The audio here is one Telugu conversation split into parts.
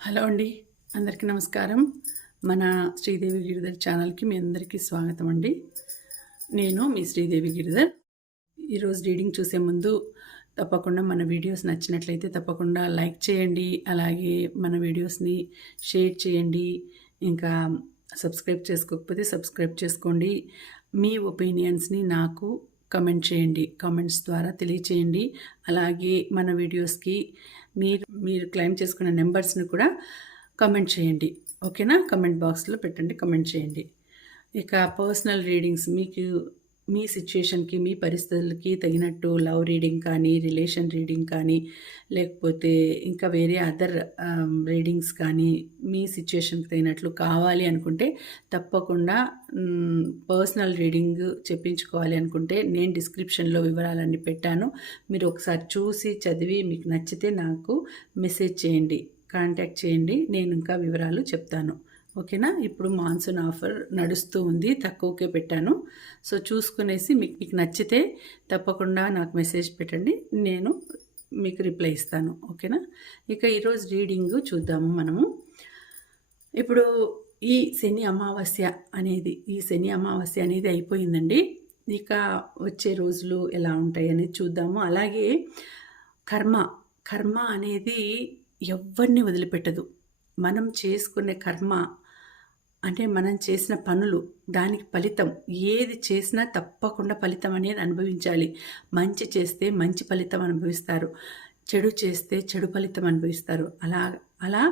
హలో అండి. అందరికీ నమస్కారం. మన శ్రీదేవి గిరిధర్ ఛానల్‌కి మీ అందరికీ స్వాగతం అండి. నేను మీ శ్రీదేవి గిరిధర్. ఈరోజు రీడింగ్ చూసే ముందు తప్పకుండా మన వీడియోస్ నచ్చినట్లయితే తప్పకుండా లైక్ చేయండి. అలాగే మన వీడియోస్‌ని షేర్ చేయండి. ఇంకా సబ్స్క్రైబ్ చేసుకోకపోతే సబ్స్క్రైబ్ చేసుకోండి. మీ ఒపీనియన్స్‌ని నాకు కమెంట్ చేయండి. కామెంట్స్ ద్వారా తెలియచేయండి. అలాగే మన వీడియోస్‌కి మీరు క్లెయిమ్ చేసుకున్న నెంబర్స్‌ని కూడా కమెంట్ చేయండి. ఓకేనా? కమెంట్ బాక్స్‌లో పెట్టండి. కమెంట్ చేయండి. ఇక పర్సనల్ రీడింగ్స్ మీకు మీ సిట్యుయేషన్‌కి, మీ పరిస్థితులకి తగినట్టు లవ్ రీడింగ్ కానీ, రిలేషన్ రీడింగ్ కానీ, లేకపోతే ఇంకా వేరే అదర్ రీడింగ్స్ కానీ, మీ సిట్యుయేషన్‌కి తగినట్లు కావాలి అనుకుంటే తప్పకుండా పర్సనల్ రీడింగ్ చెప్పించుకోవాలి అనుకుంటే నేను డిస్క్రిప్షన్‌లో వివరాలన్నీ పెట్టాను. మీరు ఒకసారి చూసి, చదివి మీకు నచ్చితే నాకు మెసేజ్ చేయండి. కాంటాక్ట్ చేయండి. నేను ఇంకా వివరాలు చెప్తాను. ఓకేనా? ఇప్పుడు మాన్సూన్ ఆఫర్ నడుస్తూ ఉంది. తక్కువకే పెట్టాను. సో చూసుకునేసి మీకు నచ్చితే తప్పకుండా నాకు మెసేజ్ పెట్టండి. నేను మీకు రిప్లై ఇస్తాను. ఓకేనా? ఇక ఈరోజు రీడింగ్ చూద్దాము మనము. ఇప్పుడు ఈ శని అమావాస్య అనేది అయిపోయిందండి. ఇక వచ్చే రోజులు ఎలా ఉంటాయి అనేది చూద్దాము. అలాగే కర్మ అనేది ఎవ్వరిని వదిలిపెట్టదు. మనం చేసుకునే కర్మ అంటే మనం చేసిన పనులు, దానికి ఫలితం ఏది చేసినా తప్పకుండా ఫలితం అనేది అనుభవించాలి. మంచి చేస్తే మంచి ఫలితం అనుభవిస్తారు. చెడు చేస్తే చెడు ఫలితం అనుభవిస్తారు. అలా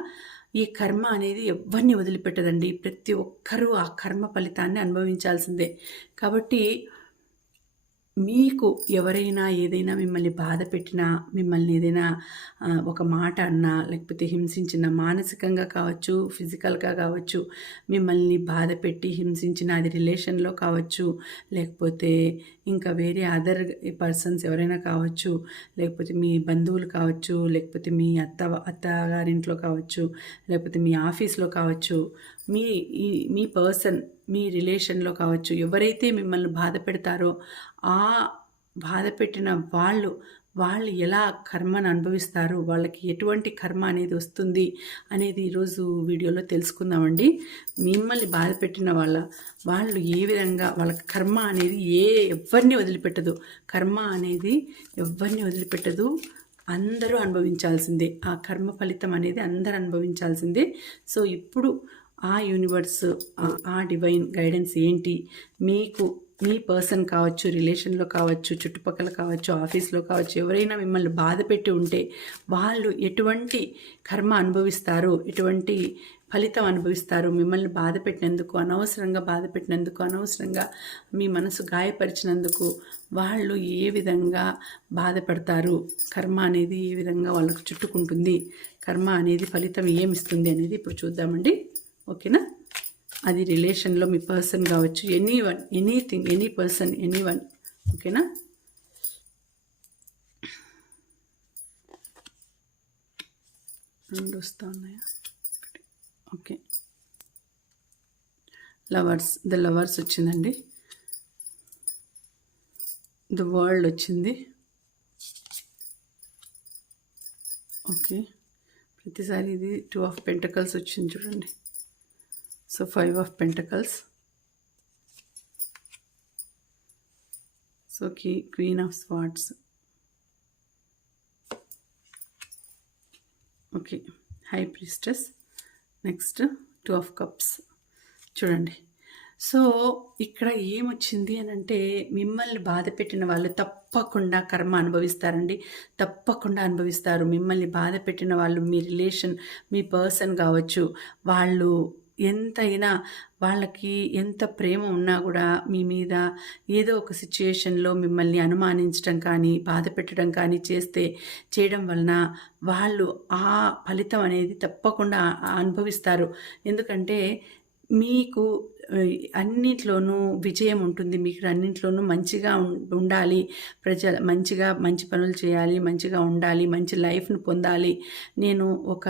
ఈ కర్మ అనేది ఎవ్వరిని వదిలిపెట్టదండి. ప్రతి ఒక్కరూ ఆ కర్మ ఫలితాన్ని అనుభవించాల్సిందే. కాబట్టి మీకు ఎవరైనా ఏదైనా మిమ్మల్ని బాధ పెట్టినా, మిమ్మల్ని ఏదైనా ఒక మాట అన్నా, లేకపోతే హింసించిన మానసికంగా కావచ్చు, ఫిజికల్‌గా కావచ్చు, మిమ్మల్ని బాధ పెట్టి హింసించిన అది రిలేషన్‌లో కావచ్చు, లేకపోతే ఇంకా వేరే అదర్ పర్సన్స్ ఎవరైనా కావచ్చు, లేకపోతే మీ బంధువులు కావచ్చు, లేకపోతే మీ అత్తగారింట్లో కావచ్చు, లేకపోతే మీ ఆఫీస్‌లో కావచ్చు, మీ పర్సన్ మీ రిలేషన్‌లో కావచ్చు, ఎవరైతే మిమ్మల్ని బాధ పెడతారో ఆ బాధ పెట్టిన వాళ్ళు ఎలా కర్మను అనుభవిస్తారు, వాళ్ళకి ఎటువంటి కర్మ అనేది వస్తుంది అనేది ఈరోజు వీడియోలో తెలుసుకుందామండి. మిమ్మల్ని బాధ పెట్టిన వాళ్ళు ఏ విధంగా వాళ్ళ కర్మ అనేది ఎవ్వరిని వదిలిపెట్టదు. కర్మ అనేది ఎవ్వరిని వదిలిపెట్టదు. అందరూ అనుభవించాల్సిందే. ఆ కర్మ ఫలితం అనేది అందరూ అనుభవించాల్సిందే. సో ఇప్పుడు ఆ యూనివర్స్, ఆ డివైన్ గైడెన్స్ ఏంటి, మీకు మీ పర్సన్ కావచ్చు, రిలేషన్లో కావచ్చు, చుట్టుపక్కల కావచ్చు, ఆఫీస్లో కావచ్చు, ఎవరైనా మిమ్మల్ని బాధ పెట్టి ఉంటే వాళ్ళు ఎటువంటి కర్మ అనుభవిస్తారు, ఎటువంటి ఫలితం అనుభవిస్తారు, మిమ్మల్ని బాధ పెట్టినందుకు, అనవసరంగా మీ మనసు గాయపరిచినందుకు వాళ్ళు ఏ విధంగా బాధపడతారు, కర్మ అనేది ఏ విధంగా వాళ్ళకు చుట్టుకుంటుంది, కర్మ అనేది ఫలితం ఏమిస్తుంది అనేది ఇప్పుడు చూద్దామండి. ఓకేనా? అది రిలేషన్లో మీ పర్సన్ కావచ్చు, ఎనీథింగ్, ఎనీ పర్సన్, ఎనీవన్. ఓకేనా? రెండు వస్తూ ఉన్నాయా? ఓకే. ద లవర్స్ వచ్చిందండి. ద వరల్డ్ వచ్చింది. ఓకే. ప్రతిసారి ఇది 2 ఆఫ్ పెంటకల్స్ వచ్చింది చూడండి. So 5 of pentacles. So queen of swords. Okay. High priestess. Next 2 of cups. చూడండి. సో ఇక్కడ ఏమొచ్చింది అని అంటే, మిమ్మల్ని బాధ పెట్టిన వాళ్ళు తప్పకుండా కర్మ అనుభవిస్తారండి. తప్పకుండా అనుభవిస్తారు. మిమ్మల్ని బాధ పెట్టిన వాళ్ళు మీ రిలేషన్, మీ పర్సన్ కావచ్చు, వాళ్ళు ఎంతైనా వాళ్ళకి ఎంత ప్రేమ ఉన్నా కూడా మీ మీద ఏదో ఒక సిచ్యుయేషన్లో మిమ్మల్ని అనుమానించడం కానీ, బాధ పెట్టడం కానీ చేయడం వలన వాళ్ళు ఆ ఫలితం అనేది తప్పకుండా అనుభవిస్తారు. ఎందుకంటే మీకు అన్నిట్లోనూ విజయం ఉంటుంది. మీకు అన్నింట్లోనూ మంచిగా ఉండాలి. మంచి పనులు చేయాలి, మంచిగా ఉండాలి, మంచి లైఫ్ను పొందాలి, నేను ఒక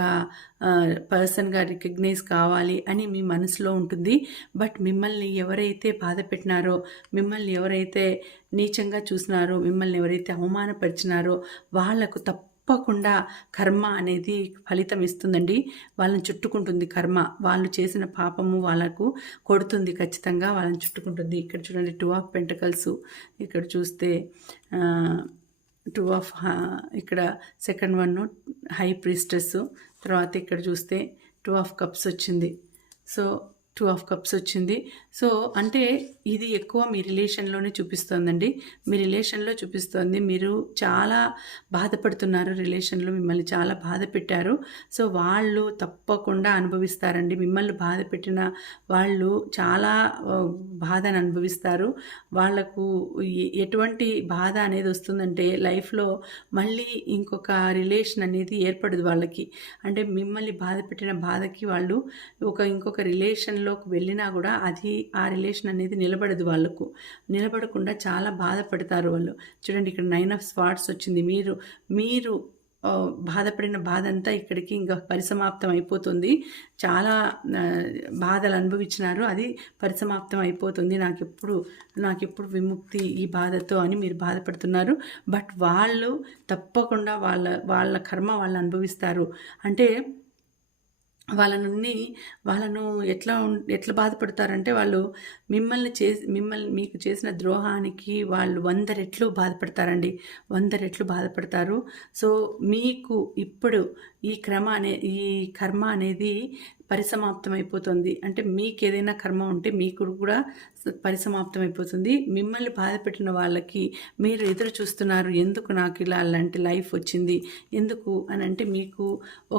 పర్సన్గా రికగ్నైజ్ కావాలి అని మీ మనసులో ఉంటుంది. బట్ మిమ్మల్ని ఎవరైతే బాధ పెట్టినారో, మిమ్మల్ని ఎవరైతే నీచంగా చూసినారో, మిమ్మల్ని ఎవరైతే అవమానపరిచినారో వాళ్ళకు తప్పకుండా కర్మ అనేది ఫలితం ఇస్తుందండి. వాళ్ళని చుట్టుకుంటుంది కర్మ. వాళ్ళు చేసిన పాపము వాళ్ళకు కొడుతుంది ఖచ్చితంగా. వాళ్ళని చుట్టుకుంటుంది. ఇక్కడ చూడండి 2 ఆఫ్ పెంటకల్స్. ఇక్కడ చూస్తే 2 ఆఫ్ ఇక్కడ సెకండ్ వన్ హై ప్రీస్టెస్. తర్వాత ఇక్కడ చూస్తే 2 ఆఫ్ కప్స్ వచ్చింది. సో 2 ఆఫ్ కప్స్ వచ్చింది. సో అంటే ఇది ఎక్కువ మీ రిలేషన్లోనే చూపిస్తోందండి. మీ రిలేషన్లో చూపిస్తోంది. మీరు చాలా బాధపడుతున్నారు. రిలేషన్లో మిమ్మల్ని చాలా బాధ పెట్టారు. సో వాళ్ళు తప్పకుండా అనుభవిస్తారండి. మిమ్మల్ని బాధ పెట్టిన వాళ్ళు చాలా బాధను అనుభవిస్తారు. వాళ్లకు ఎటువంటి బాధ అనేది వస్తుందంటే లైఫ్లో మళ్ళీ ఇంకొక రిలేషన్ అనేది ఏర్పడదు వాళ్ళకి. అంటే మిమ్మల్ని బాధ పెట్టిన బాధకి వాళ్ళు ఇంకొక రిలేషన్లోకి వెళ్ళినా కూడా అది ఆ రిలేషన్ అనేది నిలబడదు. వాళ్ళకు నిలబడకుండా చాలా బాధపడతారు వాళ్ళు. చూడండి ఇక్కడ 9 ఆఫ్ స్వార్డ్స్ వచ్చింది. మీరు బాధపడిన బాధ అంతా ఇక్కడికి ఇంకా పరిసమాప్తం అయిపోతుంది. చాలా బాధలు అనుభవించినారు, అది పరిసమాప్తం అయిపోతుంది. నాకెప్పుడు విముక్తి ఈ బాధతో అని మీరు బాధపడుతున్నారు. బట్ వాళ్ళు తప్పకుండా వాళ్ళ కర్మ వాళ్ళు అనుభవిస్తారు. అంటే వాళ్ళను ఎట్లా బాధపడతారంటే వాళ్ళు మీకు చేసిన ద్రోహానికి వాళ్ళు 100 రెట్లు బాధపడతారండి. 100 రెట్లు బాధపడతారు. సో మీకు ఇప్పుడు ఈ కర్మ అనేది పరిసమాప్తం అయిపోతుంది. అంటే మీకు ఏదైనా కర్మ ఉంటే మీకు కూడా పరిసమాప్తం అయిపోతుంది. మిమ్మల్ని బాధపెట్టిన వాళ్ళకి మీరు ఎదురు చూస్తున్నారు, ఎందుకు నాకు ఇలా అలాంటి లైఫ్ వచ్చింది, ఎందుకు అని. అంటే మీకు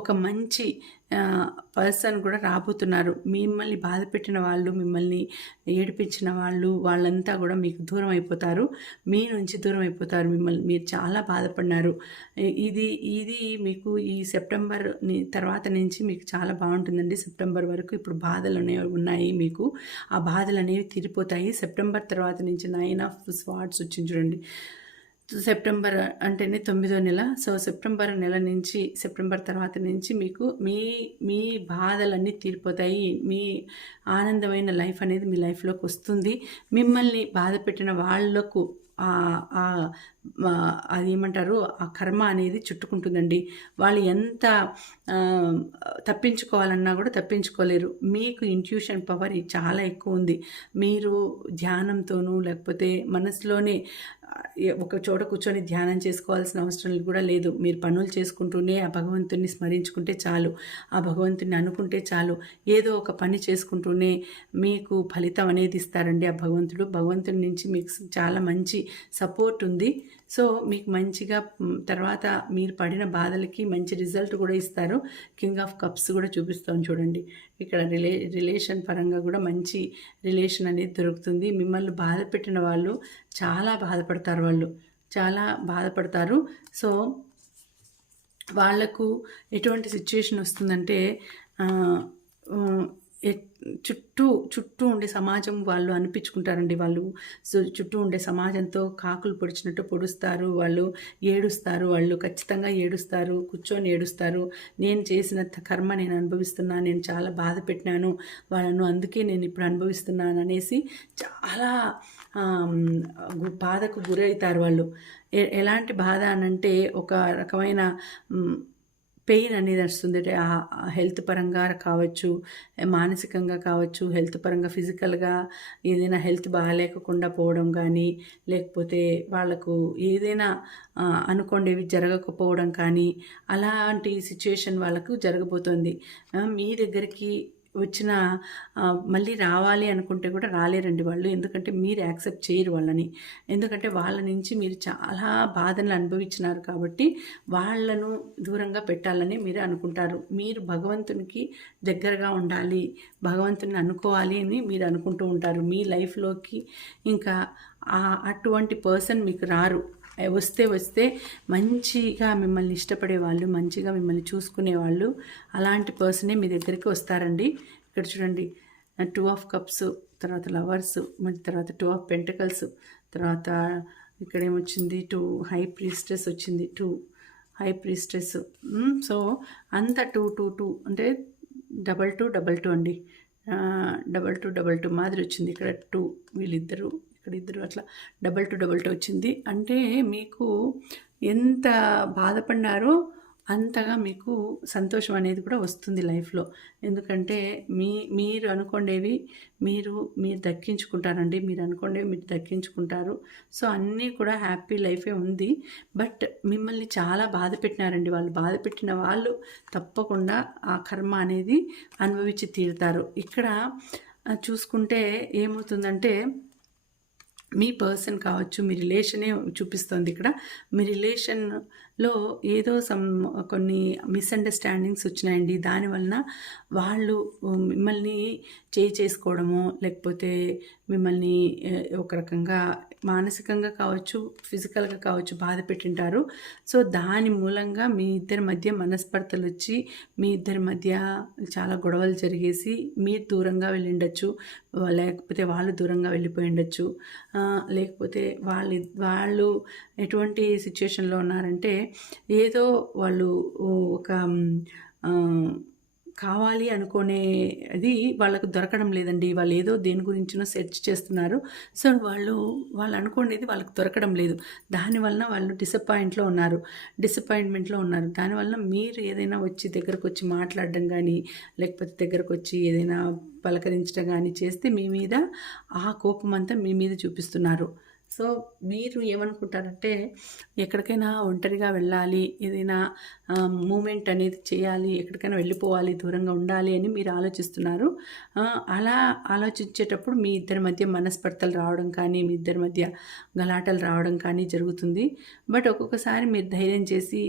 ఒక మంచి పర్సన్ కూడా రాబోతున్నారు. మిమ్మల్ని బాధపెట్టిన వాళ్ళు, మిమ్మల్ని ఏడిపించిన వాళ్ళంతా కూడా మీకు దూరం అయిపోతారు. మీ నుంచి దూరం అయిపోతారు. మీరు చాలా బాధపడినారు. ఇది మీకు ఈ సెప్టెంబర్ తర్వాత నుంచి మీకు చాలా బాగుంటుందండి. సెప్టెంబర్ వరకు ఇప్పుడు బాధలు ఉన్నాయి మీకు. ఆ బాధలు అనేవి తీరిపోతాయి. సెప్టెంబర్ తర్వాత నుంచి 9 ఆఫ్ స్వార్డ్స్ వచ్చింది చూడండి. సెప్టెంబర్ అంటేనే 9వ నెల. సో సెప్టెంబర్ నెల నుంచి, సెప్టెంబర్ తర్వాత నుంచి మీకు మీ బాధలన్నీ తీరిపోతాయి. మీ ఆనందమైన లైఫ్ అనేది మీ లైఫ్లోకి వస్తుంది. మిమ్మల్ని బాధ పెట్టిన వాళ్లకు అదేమంటారు, ఆ కర్మ అనేది చుట్టుకుంటుందండి. వాళ్ళు ఎంత తప్పించుకోవాలన్నా కూడా తప్పించుకోలేరు. మీకు ఇంట్యూషన్ పవర్ చాలా ఎక్కువ ఉంది. మీరు ధ్యానంతోనూ లేకపోతే మనసులోనే ఒక చోట కూర్చొని ధ్యానం చేసుకోవాల్సిన అవసరం కూడా లేదు. మీరు పనులు చేసుకుంటూనే ఆ భగవంతుని స్మరించుకుంటే చాలు, ఆ భగవంతుని అనుకుంటే చాలు. ఏదో ఒక పని చేసుకుంటూనే మీకు ఫలితం అనేది ఇస్తారండి ఆ భగవంతుడు. భగవంతుడి నుంచి మీకు చాలా మంచి సపోర్ట్ ఉంది. సో మీకు మంచిగా తర్వాత మీరు పడిన బాధలకి మంచి రిజల్ట్ కూడా ఇస్తారు. కింగ్ ఆఫ్ కప్స్ కూడా చూపిస్తాం చూడండి. ఇక్కడ రిలేషన్ పరంగా కూడా మంచి రిలేషన్ అనేది దొరుకుతుంది. మిమ్మల్ని బాధ పెట్టిన వాళ్ళు చాలా బాధపడతారు. వాళ్ళు చాలా బాధపడతారు. సో వాళ్లకు ఎటువంటి సిచ్యుయేషన్ వస్తుందంటే చుట్టూ ఉండే సమాజం వాళ్ళు అనిపించుకుంటారండి. వాళ్ళు చుట్టూ ఉండే సమాజంతో కాకులు పొడిచినట్టు పొడుస్తారు. వాళ్ళు ఏడుస్తారు. వాళ్ళు ఖచ్చితంగా ఏడుస్తారు, కూర్చొని ఏడుస్తారు. నేను చేసిన కర్మ నేను అనుభవిస్తున్నా, నేను చాలా బాధ పెట్టినాను వాళ్ళను, అందుకే నేను ఇప్పుడు అనుభవిస్తున్నాను అనేసి చాలా బాధకు గురవుతారు వాళ్ళు. ఎలాంటి బాధ అనంటే ఒక రకమైన పెయిన్ అనేది వస్తుంది. అంటే హెల్త్ పరంగా కావచ్చు, మానసికంగా కావచ్చు, హెల్త్ పరంగా ఫిజికల్గా ఏదైనా హెల్త్ బాగాలేకుండా పోవడం కానీ, లేకపోతే వాళ్ళకు ఏదైనా అనుకోండేవి జరగకపోవడం కానీ, అలాంటి సిచ్యుయేషన్ వాళ్ళకు జరగబోతుంది. మీ దగ్గరికి వచ్చిన మళ్ళీ రావాలి అనుకుంటే కూడా రాలేరండి వాళ్ళు. ఎందుకంటే మీరు యాక్సెప్ట్ చేయరు వాళ్ళని. ఎందుకంటే వాళ్ళ నుంచి మీరు చాలా బాధలు అనుభవించినారు కాబట్టి వాళ్ళను దూరంగా పెట్టాలని మీరు అనుకుంటారు. మీరు భగవంతునికి దగ్గరగా ఉండాలి, భగవంతుని అనుకోవాలి అని మీరు అనుకుంటూ ఉంటారు. మీ లైఫ్లోకి ఇంకా అటువంటి పర్సన్ మీకు రారు. వస్తే మంచిగా మిమ్మల్ని ఇష్టపడే వాళ్ళు, మంచిగా మిమ్మల్ని చూసుకునేవాళ్ళు, అలాంటి పర్సనే మీ దగ్గరికి వస్తారండి. ఇక్కడ చూడండి 2 ఆఫ్ కప్స్, తర్వాత లవర్స్, మరి తర్వాత 2 ఆఫ్ పెంటకల్స్, తర్వాత ఇక్కడ ఏమొచ్చింది 2 హై ప్రీస్టెస్ వచ్చింది. 2 హై ప్రీస్టెస్. సో అంతా 2 అంటే 2 2 2 అండి. 2 2 2 మాదిరి వచ్చింది. ఇక్కడ 2 వీళ్ళిద్దరూ, ఇక్కడ ఇద్దరు అట్లా డబల్ టు డబల్ టు వచ్చింది. అంటే మీకు ఎంత బాధపడినారో అంతగా మీకు సంతోషం అనేది కూడా వస్తుంది లైఫ్‌లో. ఎందుకంటే మీరు అనుకోండేవి మీరు దక్కించుకుంటారండి. మీరు అనుకోండేవి మీరు దక్కించుకుంటారు. సో, అన్నీ కూడా హ్యాపీ లైఫే ఉంది. బట్ మిమ్మల్ని చాలా బాధ పెట్టినారండి వాళ్ళు. బాధ పెట్టిన వాళ్ళు తప్పకుండా ఆ కర్మ అనేది అనుభవించి తీరుతారు. ఇక్కడ చూసుకుంటే ఏమవుతుందంటే మీ పర్సన్ కావచ్చు, మీ రిలేషనే చూపిస్తుంది ఇక్కడ. మీ రిలేషన్‌లో ఏదో కొన్ని మిస్‌అండర్‌స్టాండింగ్స్ వచ్చినాయండి. దానివలన వాళ్ళు మిమ్మల్ని చేసుకోవడమో, లేకపోతే మిమ్మల్ని ఒక రకంగా మానసికంగా కావచ్చు, ఫిజికల్‌గా కావచ్చు బాధ పెట్టింటారు. సో, దాని మూలంగా మీ ఇద్దరి మధ్య మనస్పర్ధలొచ్చి, మీ ఇద్దరి మధ్య చాలా గొడవలు జరిగేసి, మీరు దూరంగా వెళ్ళిండొచ్చు. లేకపోతే వాళ్ళు దూరంగా వెళ్ళిపోయిండొచ్చు. లేకపోతే వాళ్ళు ఎటువంటి సిచ్యుయేషన్‌లో ఉన్నారంటే, ఏదో వాళ్ళు ఒక కావాలి అనుకునేది వాళ్ళకు దొరకడం లేదండి. వాళ్ళు ఏదో దేని గురించినో సెర్చ్ చేస్తున్నారు. సో, వాళ్ళు అనుకునేది వాళ్ళకి దొరకడం లేదు. దానివలన వాళ్ళు డిసప్పాయింట్‌మెంట్‌లో ఉన్నారు. దానివలన మీరు ఏదైనా వచ్చి దగ్గరకొచ్చి మాట్లాడడం గానీ, లేకపోతే దగ్గరకొచ్చి ఏదైనా పలకరించడం గానీ చేస్తే మీ మీద ఆ కోపమంతా మీ మీద చూపిస్తున్నారు. సో, మీరు ఏమనుకుంటారంటే ఎక్కడికైనా ఒంటరిగా వెళ్ళాలి, ఏదైనా మూవ్‌మెంట్ అనేది చేయాలి, ఎక్కడికైనా వెళ్ళిపోవాలి, దూరంగా ఉండాలి అని మీరు ఆలోచిస్తున్నారు. అలా ఆలోచించేటప్పుడు మీ ఇద్దరి మధ్య మనస్పర్ధలు రావడం కానీ, మీ ఇద్దరి మధ్య గలాటలు రావడం కానీ జరుగుతుంది. బట్ ఒక్కొక్కసారి మీరు ధైర్యం చేసి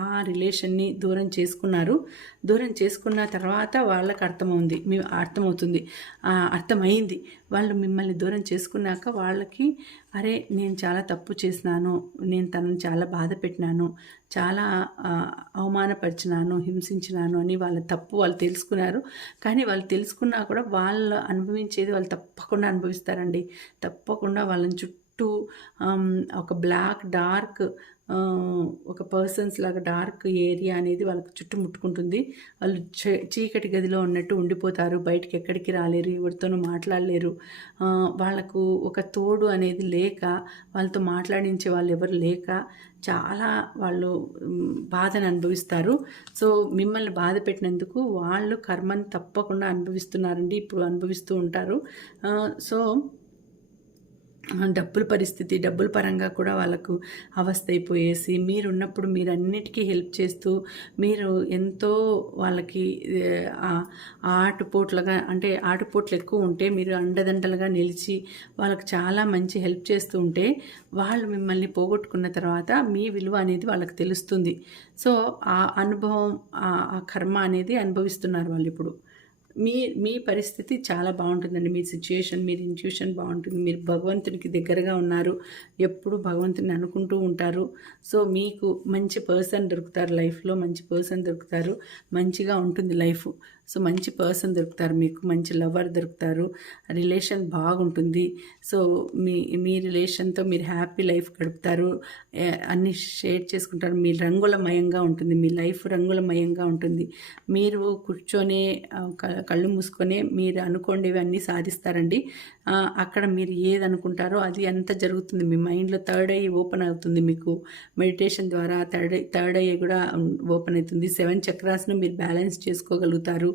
ఆ రిలేషన్‌ని దూరం చేసుకున్నారు. దూరం చేసుకున్న తర్వాత వాళ్ళకి అర్థమవుతుంది. అర్థమైంది. వాళ్ళు మిమ్మల్ని దూరం చేసుకున్నాక వాళ్ళకి అరే నేను చాలా తప్పు చేసినాను, నేను తనని చాలా బాధ పెట్టినాను, చాలా అవమానపరిచినాను, హింసించినాను అని వాళ్ళ తప్పు వాళ్ళు తెలుసుకున్నారు. కానీ వాళ్ళు తెలుసుకున్నా కూడా వాళ్ళు అనుభవించేది వాళ్ళు తప్పకుండా అనుభవిస్తారండి. తప్పకుండా వాళ్ళని చుట్టూ ఒక డార్క్ ఒక పర్సన్స్ లాగా డార్క్ ఏరియా అనేది వాళ్ళకి చుట్టుముట్టుకుంటుంది. వాళ్ళు చీకటి గదిలో ఉన్నట్టు ఉండిపోతారు. బయటికి ఎక్కడికి రాలేరు, ఎవరితోనూ మాట్లాడలేరు. వాళ్ళకు ఒక తోడు అనేది లేక, వాళ్ళతో మాట్లాడించే వాళ్ళు ఎవరు లేక చాలా వాళ్ళు బాధను అనుభవిస్తారు. సో, మిమ్మల్ని బాధ పెట్టినందుకు వాళ్ళు కర్మని తప్పకుండా అనుభవిస్తున్నారండి. ఇప్పుడు అనుభవిస్తూ ఉంటారు. సో, డబ్బుల పరంగా కూడా వాళ్ళకు అవస్థ అయిపోయేసి, మీరున్నప్పుడు మీరన్నిటికీ హెల్ప్ చేస్తూ, మీరు ఎంతో వాళ్ళకి ఆటుపోట్లు ఎక్కువ ఉంటే, మీరు అండదండలుగా నిలిచి వాళ్ళకి చాలా మంచి హెల్ప్ చేస్తూ ఉంటే, వాళ్ళు మిమ్మల్ని పోగొట్టుకున్న తర్వాత మీ విలువ అనేది వాళ్ళకి తెలుస్తుంది. సో, ఆ అనుభవం, ఆ కర్మ అనేది అనుభవిస్తున్నారు వాళ్ళిప్పుడు. మీ పరిస్థితి చాలా బాగుంటుందండి. మీ సిచ్యుయేషన్, మీరు ఇంట్యూషన్ బాగుంటుంది. మీరు భగవంతునికి దగ్గరగా ఉన్నారు. ఎప్పుడు భగవంతుని అనుకుంటూ ఉంటారు. సో, మీకు మంచి పర్సన్ దొరుకుతారు లైఫ్‌లో. మంచి పర్సన్ దొరుకుతారు. మంచిగా ఉంటుంది లైఫ్. సో, మంచి పర్సన్ దొరుకుతారు మీకు. మంచి లవర్ దొరుకుతారు. రిలేషన్ బాగుంటుంది. సో, మీ రిలేషన్‌తో మీరు హ్యాపీ లైఫ్ గడుపుతారు. అన్నీ షేర్ చేసుకుంటారు. మీ రంగులమయంగా ఉంటుంది. మీ లైఫ్ రంగులమయంగా ఉంటుంది. మీరు కూర్చొని కళ్ళు మూసుకొనే మీరు అనుకోండేవి అన్నీ సాధిస్తారండి. అక్కడ మీరు ఏది అనుకుంటారో అది అంతా జరుగుతుంది. మీ మైండ్‌లో థర్డ్ ఐ ఓపెన్ అవుతుంది మీకు. మెడిటేషన్ ద్వారా థర్డ్ ఐ కూడా ఓపెన్ అవుతుంది. 7 చక్రాస్‌ను మీరు బ్యాలెన్స్ చేసుకోగలుగుతారు.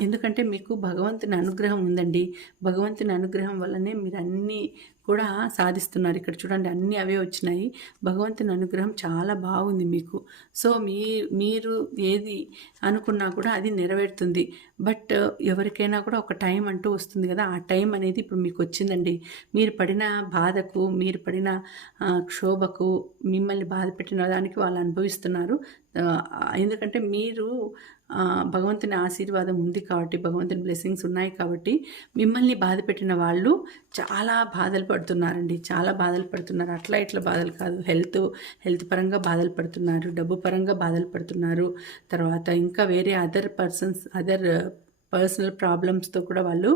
ఎందుకంటే మీకు భగవంతుని అనుగ్రహం ఉందండి. భగవంతుని అనుగ్రహం వల్లనే మీరు అన్నీ కూడా సాధిస్తున్నారు. ఇక్కడ చూడండి అన్నీ అవే వచ్చినాయి. భగవంతుని అనుగ్రహం చాలా బాగుంది మీకు. సో, మీరు ఏది అనుకున్నా కూడా అది నెరవేరుతుంది. బట్ ఎవరికైనా కూడా ఒక టైం అంటూ వస్తుంది కదా! ఆ టైం అనేది ఇప్పుడు మీకు వచ్చిందండి. మీరు పడిన బాధకు, మీరు పడిన క్షోభకు, మిమ్మల్ని బాధ పెట్టిన దానికి వాళ్ళు అనుభవిస్తున్నారు. ఎందుకంటే మీరు భగవంతుని ఆశీర్వాదం ఉంది కాబట్టి, భగవంతుని బ్లెస్సింగ్స్ ఉన్నాయి కాబట్టి, మిమ్మల్ని బాధ పెట్టిన వాళ్ళు చాలా బాధలు పడుతున్నారండి. చాలా బాధలు పడుతున్నారు. అట్లా ఇట్లా బాధలు కాదు. హెల్త్ పరంగా బాధలు పడుతున్నారు. డబ్బు పరంగా బాధలు పడుతున్నారు. తర్వాత ఇంకా వేరే అదర్ పర్సనల్ ప్రాబ్లమ్స్తో కూడా వాళ్ళు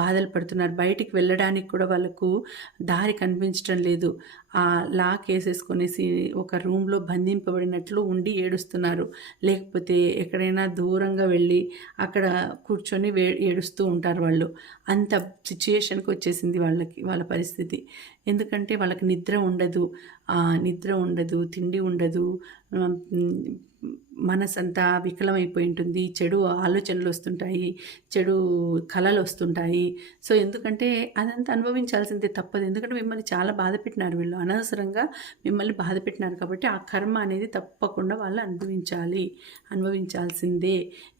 బాధలు పడుతున్నారు. బయటికి వెళ్ళడానికి కూడా వాళ్ళకు దారి కనిపించడం లేదు. ఆ లాక్ వేసేసుకొనేసి ఒక రూమ్లో బంధింపబడినట్లు ఉండి ఏడుస్తున్నారు. లేకపోతే ఎక్కడైనా దూరంగా వెళ్ళి అక్కడ కూర్చొని ఏడుస్తూ ఉంటారు వాళ్ళు. అంత సిచ్యుయేషన్కి వచ్చేసింది వాళ్ళ పరిస్థితి. ఎందుకంటే వాళ్ళకి నిద్ర ఉండదు, తిండి ఉండదు, మనసంతా వికలమైపోయి ఉంటుంది. చెడు ఆలోచనలు వస్తుంటాయి, చెడు కలలు వస్తుంటాయి. సో ఎందుకంటే అదంతా అనుభవించాల్సిందే, తప్పదు. ఎందుకంటే మిమ్మల్ని చాలా బాధ పెట్టినారు వీళ్ళు, అనవసరంగా మిమ్మల్ని బాధ పెట్టినారు. కాబట్టి ఆ కర్మ అనేది తప్పకుండా వాళ్ళు అనుభవించాల్సిందే.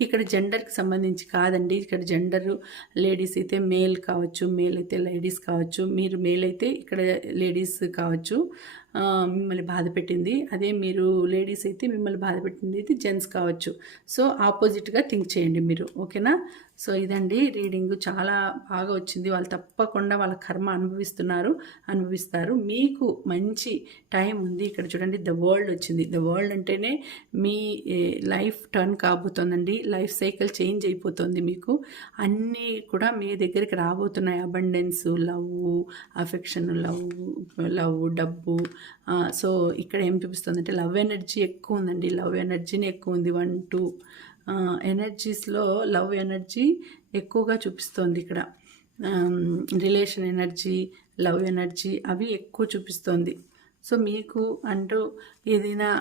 ఇక్కడ జెండర్కి సంబంధించి కాదండి. ఇక్కడ జెండరు లేడీస్ అయితే మేల్ కావచ్చు, మేల్ అయితే లేడీస్ కావచ్చు. మీరు మేల్ అయితే ఇక్కడ లేడీస్ కావచ్చు మిమ్మల్ని బాధ పెట్టింది. అదే మీరు లేడీస్ అయితే మిమ్మల్ని బాధ పెట్టింది అయితే జెంట్స్ కావచ్చు. సో ఆపోజిట్గా థింక్ చేయండి మీరు, ఓకేనా? సో ఇదండి రీడింగ్, చాలా బాగా వచ్చింది. వాళ్ళు తప్పకుండా వాళ్ళ కర్మ అనుభవిస్తారు. మీకు మంచి టైం ఉంది. ఇక్కడ చూడండి, ద వరల్డ్ వచ్చింది. ద వరల్డ్ అంటేనే మీ లైఫ్ టర్న్ కాబోతోందండి. లైఫ్ సైకిల్ చేంజ్ అయిపోతుంది. మీకు అన్నీ కూడా మీ దగ్గరికి రాబోతున్నాయి. అబండెన్స్, లవ్, అఫెక్షన్, లవ్, డబ్బు. సో ఇక్కడ ఏం చూపిస్తుందంటే లవ్ ఎనర్జీ ఎక్కువ ఉందండి. లవ్ ఎనర్జీని ఎక్కువ ఉంది. 1, 2 ఎనర్జీస్లో లవ్ ఎనర్జీ ఎక్కువగా చూపిస్తోంది ఇక్కడ. రిలేషన్ ఎనర్జీ, లవ్ ఎనర్జీ అవి ఎక్కువ చూపిస్తోంది. సో మీకు అంటూ ఏదైనా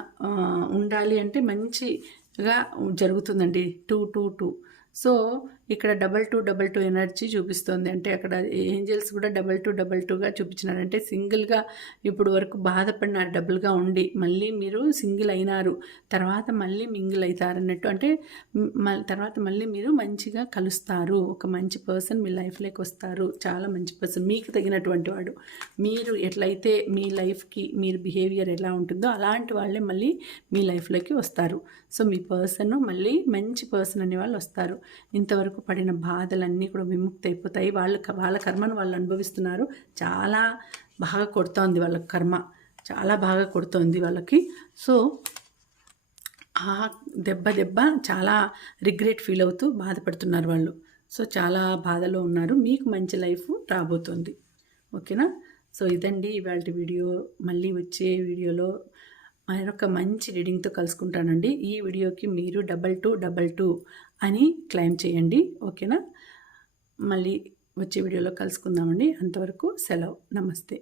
ఉండాలి అంటే మంచిగా జరుగుతుందండి. 2, 2, 2. సో ఇక్కడ 2, ఎనర్జీ చూపిస్తుంది. అంటే అక్కడ ఏంజల్స్ కూడా 2, చూపించినారంటే సింగిల్గా ఇప్పుడు వరకు బాధపడినారు డబుల్గా ఉండి, మళ్ళీ మీరు సింగిల్ అయినారు, తర్వాత మళ్ళీ మింగిల్ అవుతారన్నట్టు. అంటే తర్వాత మళ్ళీ మీరు మంచిగా కలుస్తారు. ఒక మంచి పర్సన్ మీ లైఫ్లోకి వస్తారు. చాలా మంచి పర్సన్, మీకు తగినటువంటి వాడు. మీరు ఎట్లయితే మీ లైఫ్కి మీరు బిహేవియర్ ఎలా ఉంటుందో అలాంటి వాళ్ళే మళ్ళీ మీ లైఫ్లోకి వస్తారు. సో మీ పర్సన్ మళ్ళీ మంచి పర్సన్ అనే వాళ్ళు వస్తారు. ఇంతవరకు పడిన బాధలన్నీ కూడా విముక్తి అయిపోతాయి. వాళ్ళ కర్మను వాళ్ళు అనుభవిస్తున్నారు. చాలా బాగా కొడుతోంది వాళ్ళ కర్మ, చాలా బాగా కొడుతోంది వాళ్ళకి. సో ఆ దెబ్బ చాలా రిగ్రెట్ ఫీల్ అవుతూ బాధపడుతున్నారు వాళ్ళు. సో చాలా బాధలో ఉన్నారు. మీకు మంచి లైఫ్ రాబోతుంది, ఓకేనా? సో ఇదండి ఇవాళ వీడియో. మళ్ళీ వచ్చే వీడియోలో మరొక మంచి రీడింగ్తో కలుసుకుంటానండి. ఈ వీడియోకి మీరు 2222 అని క్లెయిమ్ చేయండి, ఓకేనా? మళ్ళీ వచ్చే వీడియోలో కలుసుకుందామండి. అంతవరకు సెలవు, నమస్తే.